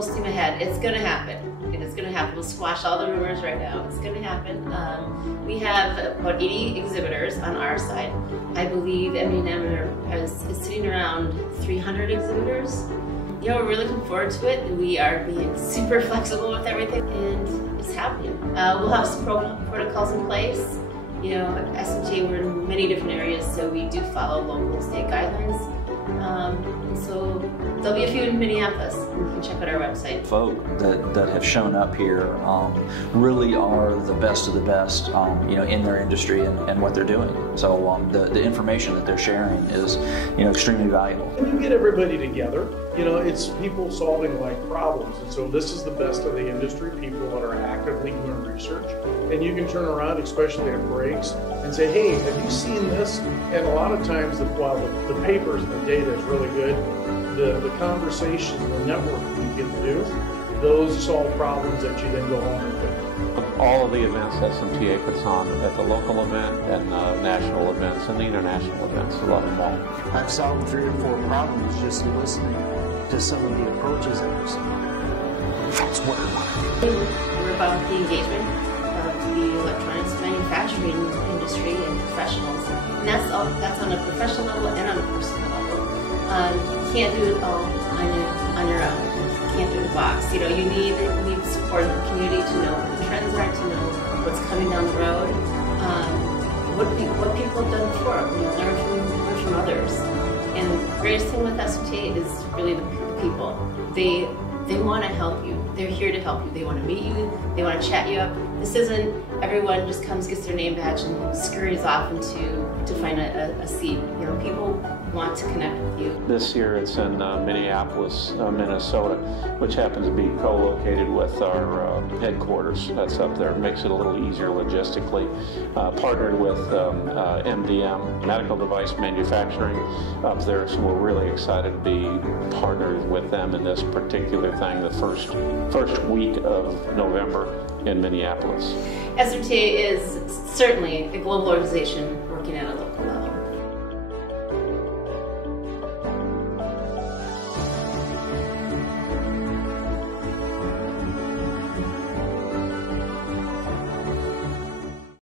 full steam ahead. It's going to happen. It's going to happen. We'll squash all the rumors right now. It's going to happen. We have about 80 exhibitors on our side. I believe M&M is sitting around 300 exhibitors. You know, we're really looking forward to it. We are being super flexible with everything, and it's happening. We'll have some protocols in place. You know, at SMTA, we're in many different areas, so we do follow local and state guidelines. And so there'll be a few in Minneapolis. You can check out our website. Folk that have shown up here really are the best of the best, you know, in their industry and what they're doing. So the information that they're sharing is, you know, extremely valuable. When you get everybody together, you know, it's people solving like problems, and so this is the best of the industry. People that are actively doing research, and you can turn around, especially at breaks, and say, "Hey, have you seen this?" And a lot of times, while the papers and the data is really good, the conversation, the network you get to do, those solve problems that you then go home and do. All of the events SMTA puts on, at the local event and national events and the international events, I love them all. I've solved 3 or 4 problems just listening to some of the approaches that we're seeing. That's what I want. We're about the engagement of the electronics manufacturing industry and professionals. And that's on a professional level and on a personal level. You can't do it all on your own. You can't do it in a box. You know, you need support of the community to know what the trends are, to know what's coming down the road, what people have done before. You know, learn from others. And the greatest thing with SMTA is really the people. They want to help you. They're here to help you. They want to meet you. They want to chat you up. This isn't everyone just comes, gets their name badge, and scurries off to find a seat. You know, people want to connect with you. This year it's in Minneapolis, Minnesota, which happens to be co-located with our headquarters. That's up there. It makes it a little easier logistically. Partnered with MDM, Medical Device Manufacturing, up there, so we're really excited to be partnered with them in this particular thing, the first week of November in Minneapolis. SMTA is certainly a global organization working at a local level.